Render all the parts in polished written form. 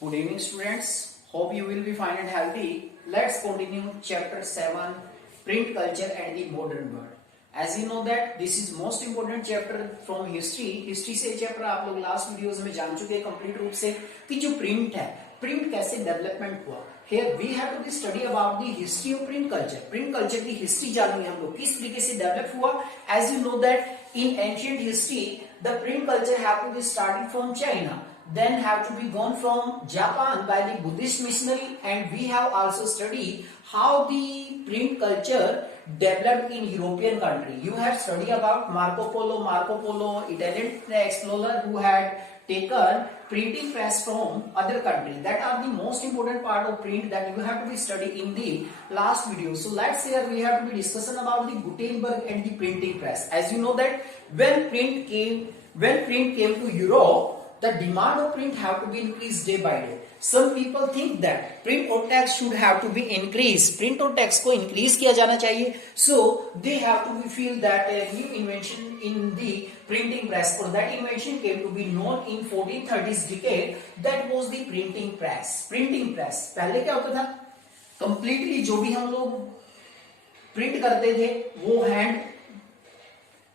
Good evening, students. Hope you will be fine and healthy. Let's continue chapter 7, print culture and the modern world. As you know that this is most important chapter from history. History से chapter आप लोग last videos में जान चुके हैं complete रूप से कि जो प्रिंट है, प्रिंट कैसे डेवलपमेंट हुआ. Here we have to be study about the history of print culture. Print culture की हिस्ट्री जाननी है हम लोग किस तरीके से डेवलप हुआ. As you know that in ancient history the print culture have to be started from China. Then have to be gone from Japan by the Buddhist missionary, and we have also studied how the print culture developed in European country. You have studied about Marco Polo, Italian explorer who had taken printing press from other country. That are the most important part of print that you have to be studied in the last video. So let's here we have to be discussion about the Gutenberg and the printing press. As you know that when print came to Europe, the demand of print have to be increased day by day. Some people think that print or text should have to be increased. Print or text को increase किया जाना चाहिए. So they have to be feel that a new invention in the printing press or that invention came to be known in 1430s decade. That was the printing press. Printing press पहले क्या होता था? Completely जो भी हम लोग print करते थे वो हैंड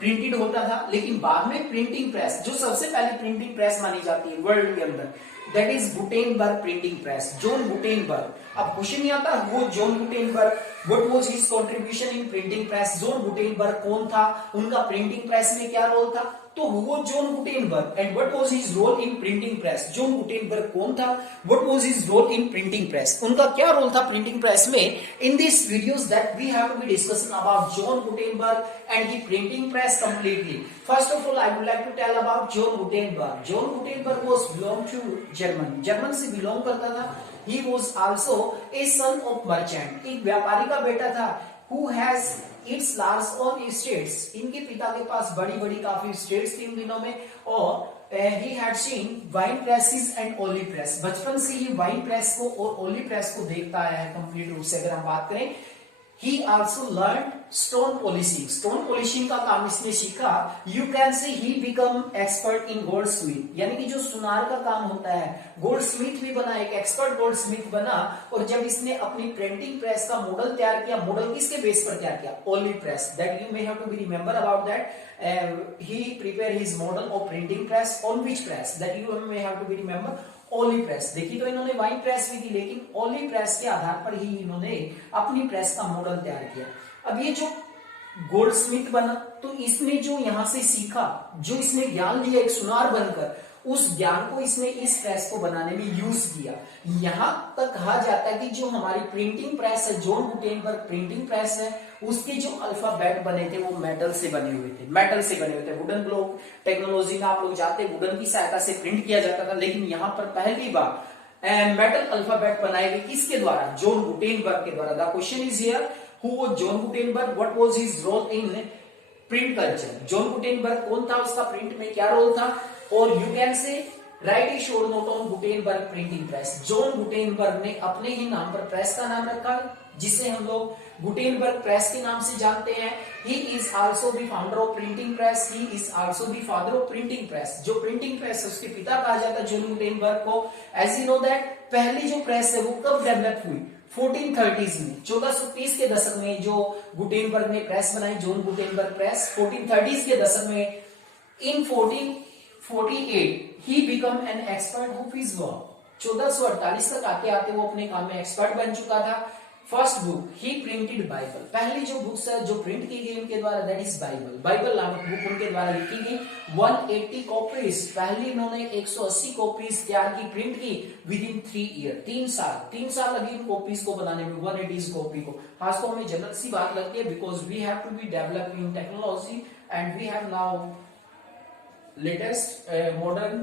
प्रिंटेड होता था, लेकिन बाद में प्रिंटिंग प्रेस जो सबसे पहले प्रिंटिंग प्रेस मानी जाती है वर्ल्ड के अंदर, that is Gutenberg printing press. John Gutenberg. अब क्वेश्चन नहीं आता वो John Gutenberg what was his contribution in printing press. John Gutenberg कौन था, उनका प्रिंटिंग प्रेस में क्या रोल था. तो वो John Gutenberg and what was his role in printing press. John Gutenberg कौन था, what was his role in printing press, उनका क्या रोल था प्रिंटिंग प्रेस में. In this videos that we have to be discussing about John Gutenberg and the printing press completely. First of all I would like to tell about John Gutenberg. John Gutenberg was belong to German. German से belong करता था. He was also a son of merchant. एक व्यापारी का बेटा था. Who has its large on states. इनके पिता के पास बड़ी बड़ी काफी स्टेट्स थी उन दिनों में. और he had seen wine presses and olive press. बचपन से ही वाइन प्रेस को और ओलिव प्रेस को देखता आया है कंप्लीट रूप से अगर हम बात करें. He also learned stone polishing. Stone polishing का काम इसने सीखा. You can say he become expert in goldsmith. यानी कि जो सुनार का काम होता है, goldsmith भी बना, एक expert goldsmith बना. और जब इसने अपनी प्रिंटिंग प्रेस का मॉडल तैयार किया, मॉडल किसके बेस पर तैयार किया, olive press. That you may have to be remember about that. He prepared his model of printing press on which press? That you may have to be remember. Olive press. देखी तो इन्होंने wine press भी दी, लेकिन olive press के आधार पर ही इन्होंने अपनी press का मॉडल तैयार किया. अब ये जो गोल्डस्मिथ बना, तो इसने जो यहां से सीखा, जो इसने ज्ञान लिया एक सुनार बनकर, उस ज्ञान को इसने इस प्रेस को बनाने में यूज किया. यहां तक कहा जाता है कि जो हमारी प्रिंटिंग प्रेस है, जॉन गुटेनबर्ग प्रिंटिंग प्रेस है, उसके जो अल्फाबेट बने थे वो मेटल से बने हुए थे. मेटल से बने हुए थे. वुडन ब्लॉक टेक्नोलॉजी में आप लोग जाते, वुडन की सहायता से प्रिंट किया जाता था, लेकिन यहां पर पहली बार मेटल अल्फाबेट बनाए गए. किसके द्वारा, जॉन गुटेनबर्ग के द्वारा. The question is here who was John Gutenberg, what was his role in print culture. John Gutenberg कौन था, उसका प्रिंट में क्या रोल था. और you can say write a short note on Gutenberg printing press. John Gutenberg ने अपने ही नाम पर प्रेस का नाम रखा, जिसे हम लोग गुटेनबर्ग प्रेस के नाम से जानते हैं. He is also the founder of printing press. He is also the father of printing press. जो प्रिंटिंग प्रेस है उसके पिता कहा जाता है जॉन गुटेनबर्ग को. एज यू नो दैट पहली जो प्रेस है वो कब डेवलप हुई, 1430s में, 1430 के दशक में जो गुटेनबर्ग ने प्रेस बनाई, जॉन गुटेनबर्ग प्रेस. 1430s के दशक में इन 1448 he become an expert of his work. 1448 तक आते आते वो अपने काम में एक्सपर्ट बन चुका था. फर्स्ट बुक ही प्रिंटेड बाइबल. पहली जो बुक्स है जो प्रिंट की गई उनके द्वारा, दैट इज बाइबल. बाइबल नामक बुक उनके द्वारा लिखी गई. 180 कॉपीज, पहली इन्होंने 180 कॉपीज तैयार की, प्रिंट की विद इन 3 ईयर. 3 साल लगे इन कॉपीज को बनाने में, 180 कॉपी को. खासतौर हमें जनरल सी बात लगती है because we have to be develop in technology and we have now latest modern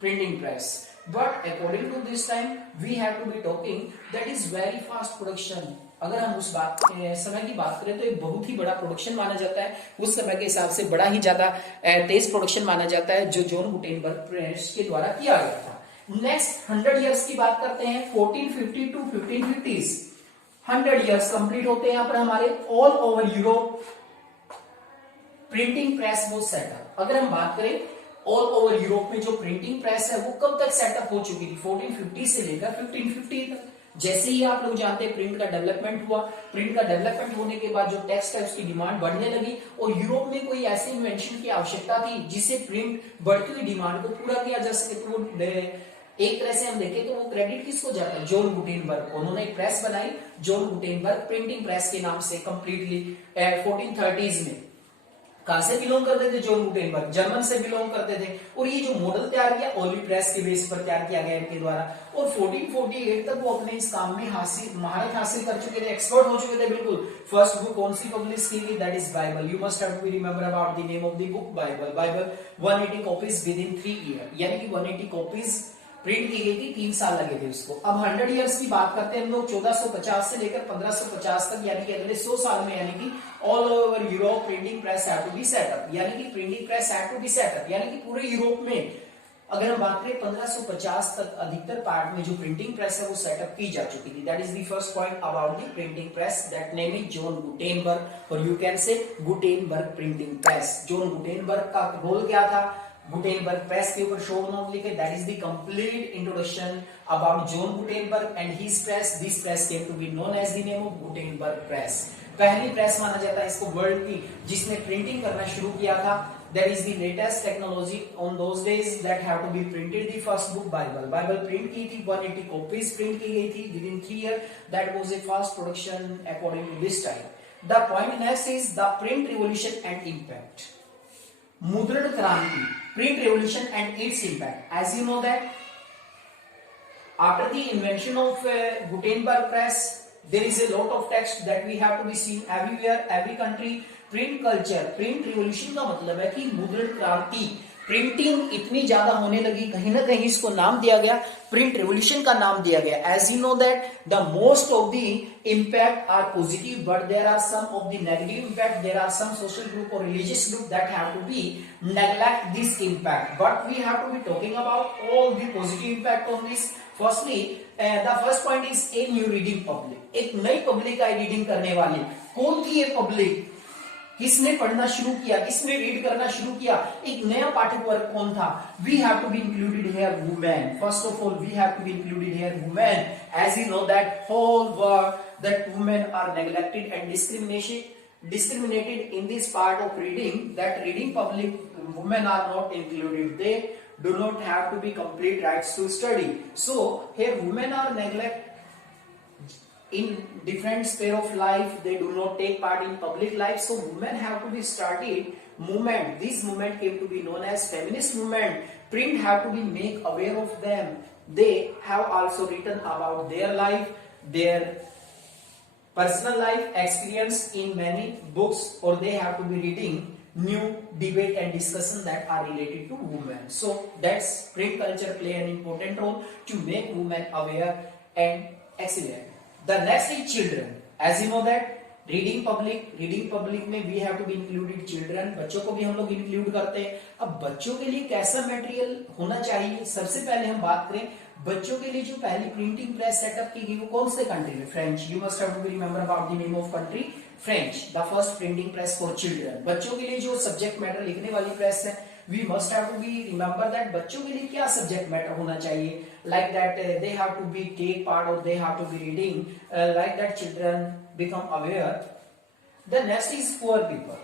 printing press. But according to this time we have to be talking that is very fast production. अगर हम उस समय की बात करें तो एक बहुत ही बड़ा प्रोडक्शन माना जाता है. उस समय के हिसाब से बड़ा ही ज्यादा तेज प्रोडक्शन माना जाता है जो जॉन गुटेनबर्ग प्रेस के द्वारा किया गया था. नेक्स्ट 100 इयर्स की बात करते हैं. 1450 टू 1550s 100 इयर्स कंप्लीट होते हैं यहाँ पर हमारे. All over Europe printing press वो सेटअप. अगर हम बात करें ऑल ओवर यूरोप में जो प्रिंटिंग प्रेस है वो कब तक सेटअप हो चुकी थी? 1450 से लेकर 1550 तक। जैसे ही आप लोग जानते हैं प्रिंट का डेवलपमेंट हुआ, प्रिंट का डेवलपमेंट होने के बाद जो टेक्स्ट है उसकी डिमांड बढ़ने लगी और यूरोप में कोई ऐसे इन्वेंशन की आवश्यकता थी जिससे प्रिंट बढ़ती हुई डिमांड को पूरा किया जा सके। तो वो एक तरह से हम देखें तो वो क्रेडिट किसको जाता है? John Gutenberg. उन्होंने एक प्रेस बनाई, जॉन गुटेनबर्ग प्रिंटिंग प्रेस के नाम से, कंप्लीटली 1430s में। कहां से बिलोंग करते थे जॉन गुटेनबर्ग? जर्मन से बिलोंग करते थे। और ये जो मॉडल तैयार किया ओली प्रेस के बेस पर तैयार किया गया इनके द्वारा। और 1448 तक वो अपने इस काम में महारत हासिल कर चुके थे, एक्सपर्ट हो चुके थे बिल्कुल। फर्स्ट बुक कौन सी पब्लिश की गई? That is Bible. You must have to remember about the name of the book, Bible. Bible 180 copies within 3 year, यानी कि 180 कॉपीज प्रिंट की गई थी, 3 साल लगे थे उसको। अब 100 इयर्स की बात करते हैं हम लोग, 1450 से लेकर 1550 तक, यानी कि अगले 100 साल में, यानी कि all over Europe printing press had to be setup, यानी कि printing press had to be setup, यानी कि पूरे यूरोप में अगर हम बात करें 1550 तक अधिकतर पार्ट में जो प्रिंटिंग प्रेस है वो सेटअप की जा चुकी थी। That is the first point about the printing press, that name is John Gutenberg, और you can say Gutenberg printing press. John Gutenberg का रोल क्या था? गुटेनबर्ग प्रेस के ऊपर शॉर्ट नोट लिखे, that is the complete introduction about John Gutenberg and his press. This press came to be known as the name of Gutenberg press. पहली press माना जाता है इसको वर्ल्ड की जिसने प्रिंटिंग करना शुरू किया था। That is the latest technology on those days that have to be printed. The first book Bible, Bible print की थी, 180 copies print की गई थी within 3 years. That was a fast production according to this time. The point next is the print revolution and impact. मुद्रण क्रांति, print revolution and its impact. As you know that after the invention of Gutenberg press, there is a lot of text that we have to be seen everywhere, every country. Print culture, print revolution का मतलब है कि मुद्रण क्रांति, printing इतनी ज्यादा होने लगी, कहीं ना कहीं इसको नाम दिया गया, प्रिंट रिवोल्यूशन का नाम दिया गया। As you know that the most of the impact are positive but there are some of the negative impact. There are some social group और religious group that have to be neglect this impact, but we have to be talking about all the positive impact on this. Firstly the first point is a new reading public, एक नई public I reading करने वाली। कौन थी ये public? किसने पढ़ना शुरू किया, किसने रीड करना शुरू किया? एक नया पाठक वर्ग कौन था? We have to be included here women. First of all we have to be included here women, as you know that whole world that women are neglected and discriminated in this part of reading, that reading public women are not included. They do not have to be complete rights to study. So here women are neglected in different sphere of life. They do not take part in public life, so women have to be started movement. This movement came to be known as feminist movement. Print have to be make aware of them. They have also written about their life, their personal life experience in many books, or they have to be reading new debate and discussion that are related to women. So that's print culture play an important role to make women aware and excellent. The next is children. As you know that reading public में we have to be included children, बच्चों को भी हम लोग include करते हैं। अब बच्चों के लिए कैसा मटेरियल होना चाहिए? सबसे पहले हम बात करें बच्चों के लिए जो पहली प्रिंटिंग प्रेस सेटअप की गई वो कौन से कंट्री में? French. You must have to be remember about the name of country, French. The first printing press for children. बच्चों के लिए जो सब्जेक्ट मैटर लिखने वाली प्रेस है, we must have to be remember that बच्चों के लिए क्या सब्जेक्ट मैटर होना चाहिए? like that they have to be take part or they have to be reading, like that children become aware. The next is poor people.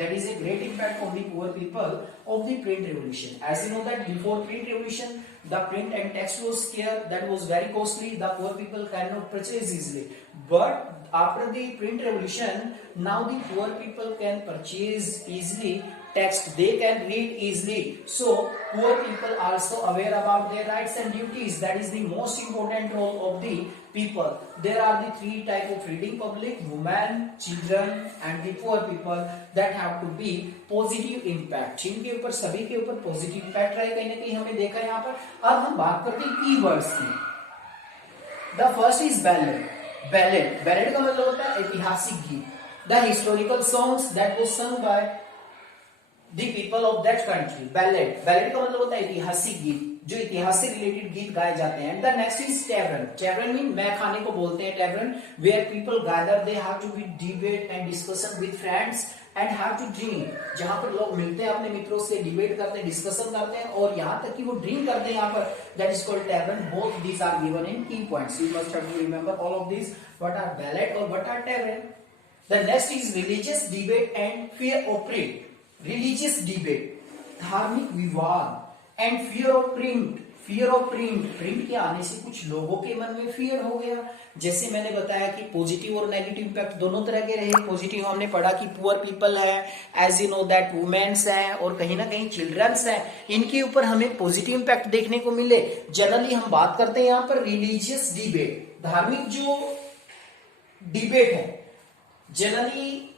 That is a great impact on the poor people of the print revolution. As you know that before print revolution, the print and text was scarce, that was very costly, the poor people cannot purchase easily. But after the print revolution, now the poor people can purchase easily text, they can read easily. So poor people also aware about their rights and duties. That is the most important role of the people. There are the 3 type of reading public: women, children and the poor people, that have to be positive impact. इनके ऊपर सभी के ऊपर positive impact रहे, कहीं ना कहीं हमने देखा यहाँ पर। अब हम बात करते हैं कीवर्ड्स की। The first is ballad. Ballad का मतलब होता है ऐतिहासिक गीत। The historical songs that was sung by the people of that country. Ballad का मतलब होता है ऐतिहासिक गीत, जो इतिहास से रिलेटेड गीत गाए जाते हैं। The next is tavern. Tavern mean मैं खाने को बोलते हैं tavern, where people gather, they have to be debate and discussion with friends, and have to drink, जहां पर लोग मिलते हैं अपने मित्रों से, डिबेट करते हैं, डिस्कशन करते हैं और यहां तक कि वो ड्रिंक करते हैं यहाँ पर, that is called tavern. Both these are given in key points, you must have to remember all of this, what are ballad और what are tavern. The next is religious debate and fear of print. Religious debate, धार्मिक विवाद, and fear of print, fear of print, print के आने से कुछ लोगों के मन में फियर हो गया। जैसे मैंने बताया कि पॉजिटिव और नेगेटिव इम्पैक्ट दोनों तरह के रहे। पॉजिटिव हमने पढ़ा कि पुअर पीपल है, as you know that womens हैं और कहीं ना कहीं चिल्ड्रंस हैं, इनके ऊपर हमें पॉजिटिव इम्पैक्ट देखने को मिले। जनरली हम बात करते हैं यहाँ पर रिलीजियस डिबेट, धार्मिक जो डिबेट है, जनरली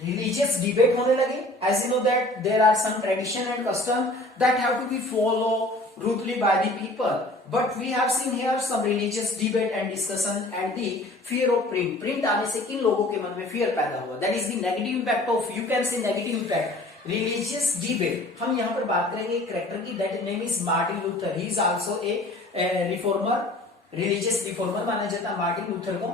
religious debate होने लगे। as you know that there are some tradition and custom that have to be followed rudely by the people, but we have seen here some religious debate and discussion and the fear of print। print आने से किन लोगों के मन में fear पैदा हुआ, that is the negative impact of, you can say negative impact religious debate। हम यहाँ पर बात करेंगे एक कैरेक्टर की, that name is Martin Luther. he is also a reformer, religious reformer माना जाता है मार्टिन लूथर को।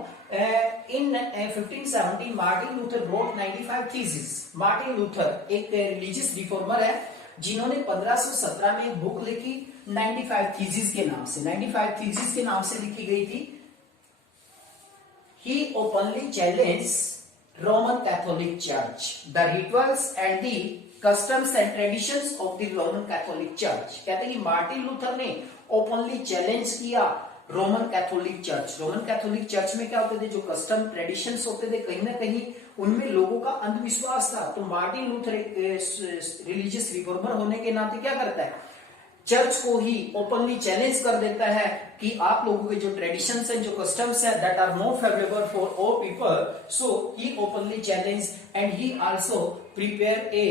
In 1517 Martin Luther wrote 95 thesis. Martin Luther एक रिलीजियस रिफॉर्मर है जिन्होंने 1517 में एक बुक लिखी 95 थीसिस के नाम से, 95 थीसिस के नाम से लिखी गई थी। He openly challenged Roman Catholic Church, the rituals and the customs and traditions of the Roman Catholic Church। कहते हैं कि मार्टिन लूथर ने ओपनली चैलेंज किया Roman Catholic church. Roman Catholic church में क्या होते थे, जो कस्टम ट्रेडिशंस होते थे, कहीं ना कहीं उनमें लोगों का अंधविश्वास था। तो मार्टिन लूथर एक रिलीजियस रिफॉर्मर होने के नाते क्या करता है, चर्च को ही ओपनली चैलेंज कर देता है कि आप लोगों के जो ट्रेडिशंस हैं, जो कस्टम्स हैं, that are not favourable for all people. So he openly challenge and he also prepare a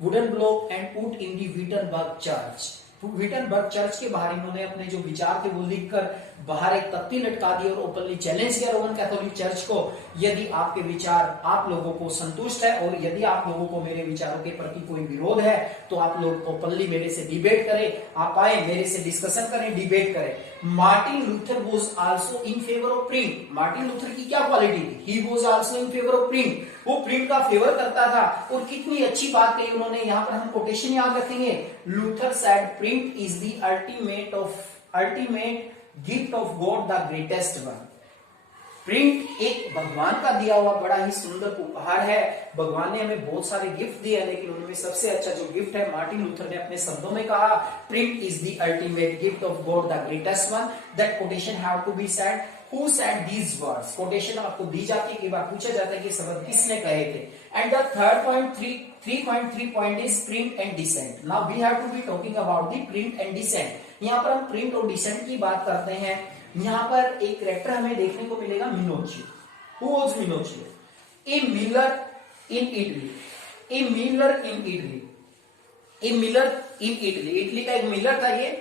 wooden block and put in the Wittenberg church. Wittenberg church के बाहर इन्होंने अपने जो विचार थे वो लिखकर बाहर एक तख्ती लटका दी और ओपनली चैलेंज किया रोमन कैथोलिक चर्च को, यदि आपके विचार आप लोगों को संतुष्ट है और यदि आप लोगों को मेरे विचारों के प्रति कोई विरोध है तो आप लोग ओपनली मेरे से डिबेट करें, आप आए मेरे से डिस्कशन करें, डिबेट करें। Martin Luther was also in favour of print. Martin Luther की क्या क्वालिटी थी, he was also in favour of print, वो प्रिंट का फेवर करता था। और कितनी अच्छी बात कही उन्होंने, यहाँ पर हम कोटेशन याद रखेंगे, Luther said print is the ultimate gift of God, the greatest one. Print एक भगवान का दिया हुआ बड़ा ही सुंदर उपहार है। भगवान ने हमें बहुत सारे गिफ्ट दिए हैं, लेकिन उनमें सबसे अच्छा जो गिफ्ट है, मार्टिन लूथर ने अपने शब्दों में कहा, print is the ultimate gift of God, the greatest one. That quotation have to be said. Who said these words? Quotation आपको दी जाती है, कई बार पूछा जाता है कि शब्द किसने कहे थे। And the third point 3.3 point is print and dissent. Now we have to be talking about the print and dissent. यहाँ पर हम प्रिंट और डिसेंट की बात करते हैं। यहाँ पर एक कैरेक्टर हमें देखने को मिलेगा, मिनोचियो। Who was Minocchio? A miller in Italy. A miller in Italy. A miller in Italy. Italy का एक मिलर था ये,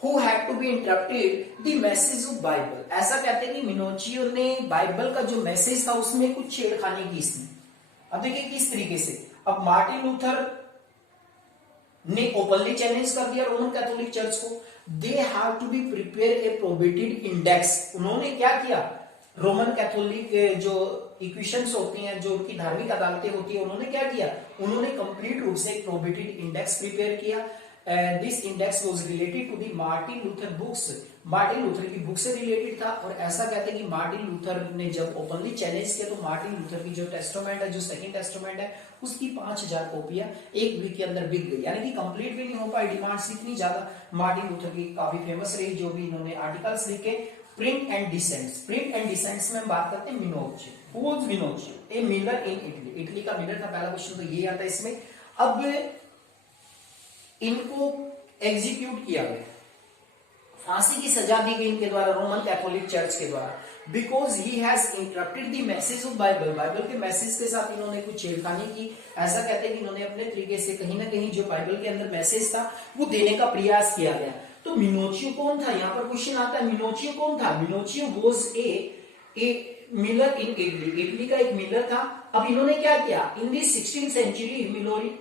who had to be interrupted the message of Bible। ऐसा कहते हैं कि मिनोचियो ने बाइबल का जो मैसेज था उसमें कुछ छेड़खानी की इसने। अब देखिए किस तरीके से, अब मार्टिन लूथर ने ओपनली चैलेंज कर दिया रोमन कैथोलिक चर्च को, they have to be prepare a prohibited index. उन्होंने क्या किया, रोमन कैथोलिक जो इक्वेशंस होती हैं, जो उनकी धार्मिक अदालतें होती है, उन्होंने क्या किया, उन्होंने कंप्लीट रूप से एक प्रोबेटेड इंडेक्स प्रिपेयर किया। This index was related to the Martin Luther books. Martin Luther की बुक से रिलेटेड था। और ऐसा कहते हैं कि मार्टिन लूथर ने जब ओपनली चैलेंज किया तो मार्टिन लूथर की जो टेस्टामेंट है, जो सेकंड टेस्टामेंट है, उसकी 5000 कॉपियां एक वीक के अंदर बिक गई, यानी कि कंप्लीट भी नहीं हो पाई। डिमांड इतनी ज्यादा मार्टिन लूथर की काफी फेमस रही, जो भी इन्होंने आर्टिकल्स लिखे। Print and descents, print and descents में हम बात करते हैं मिनोचियो। Who was Minocchio? A miller in Italy। Italy का मिलर था। पहला क्वेश्चन तो ये आता है इसमें। अब इनको एग्जीक्यूट किया गया, फांसी की सजा दी गई इनके द्वारा रोमन कैथोलिक चर्च के द्वारा, because he has interrupted the message of Bible. Bible के मैसेज के साथ इन्होंने कुछ छेड़खानी की। ऐसा कहते हैं कि इन्होंने अपने तरीके से कहीं ना कहीं जो बाइबल के अंदर मैसेज था वो देने का प्रयास किया गया। तो मिनोचियो कौन था, यहाँ पर क्वेश्चन आता है, मिनोचियो कौन था। Menocchio was a miller in Italy. Italy का एक मिलर था। अब इन्होंने क्या किया, in the 16th century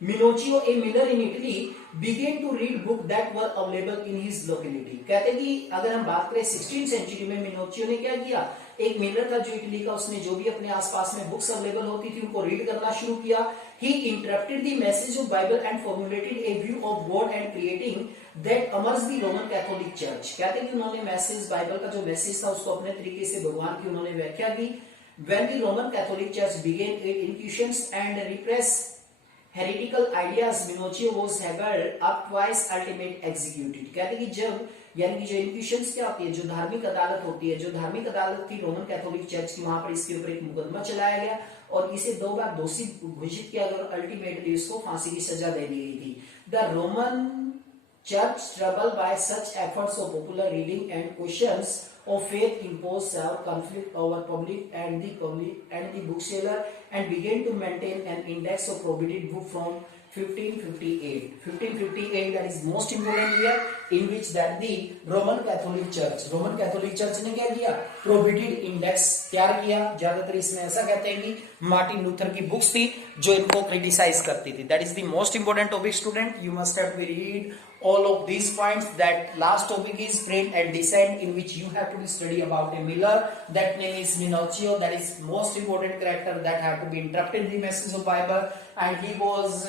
Minocchio, a miller in Italy, began to read books that were available in his locality। कहते हैं कि अगर हम बात करें 16th सेंचुरी में मिनोचियो ने क्या किया, एक मिलर था जो इटली का, उसने जो भी अपने आसपास में बुक्स अवेलेबल होती थी उनको रीड करना शुरू किया. He interpreted the message of Bible and formulated a view of God and creating that amongst the Roman Catholic Church. कहते हैं कि उन्होंने मैसेज, बाइबल का जो मैसेज था उसको अपने तरीके से भगवान की उन्होंने व्याख्या की. When the Roman Catholic Church began its incursions and repress heretical ideas, Minocchio was held up twice, ultimate executed. कहते हैं कि जब, यानी कि जो इनक्यूशंस क्या होती है, जो धार्मिक अदालत होती है, जो धार्मिक अदालत थी रोमन कैथोलिक चर्च की, वहां पर इसके ऊपर एक मुकदमा चलाया गया और इसे 2 बार दोषी घोषित किया गया और अल्टीमेटली इसको फांसी की सजा दे दी गई थी. The Roman church troubled bye such efforts of popular reading and questions of faith imposed conflict over public and the bookseller and began to maintain an index of prohibited book from 1558. 1558, that is most important year in which that the Roman Catholic Church ने क्या किया, prohibited index तैयार किया. ज्यादातर इसमें ऐसा कहते हैं कि मार्टिन लूथर की बुक्स थी जो इनको क्रिटिसाइज करती थी. That is the most important topic, student. You must have to read all of these points. That last topic is print and descent, in which you have to study about a miller. That name is Minocchio. That is most important character that have to be interpreted the message of Bible, and he was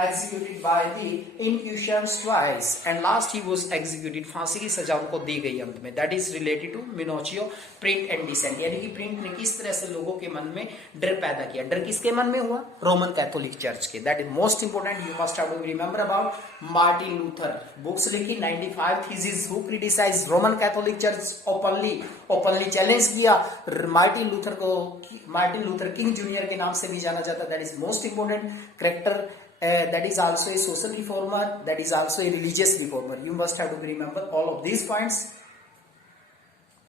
executed by the inquisitions twice, and last he was executed. फांसी की सजा उनको दी गई अंत में. That is related to Minocchio, print and descent. यानी कि print ने किस तरह से लोगों के मन में डर पैदा किया. डर किसके मन में हुआ, रोमन कैथोलिक चर्च के. That is most important. You must have to remember about Martin Luther. Books लिखी 95 theses who criticized Roman Catholic Church openly challenge किया. मार्टिन लूथर को मार्टिन लूथर किंग जूनियर के नाम से भी जाना जाता. That is most important character. That is also a social reformer, that is also a religious reformer. You must have to remember all of these points.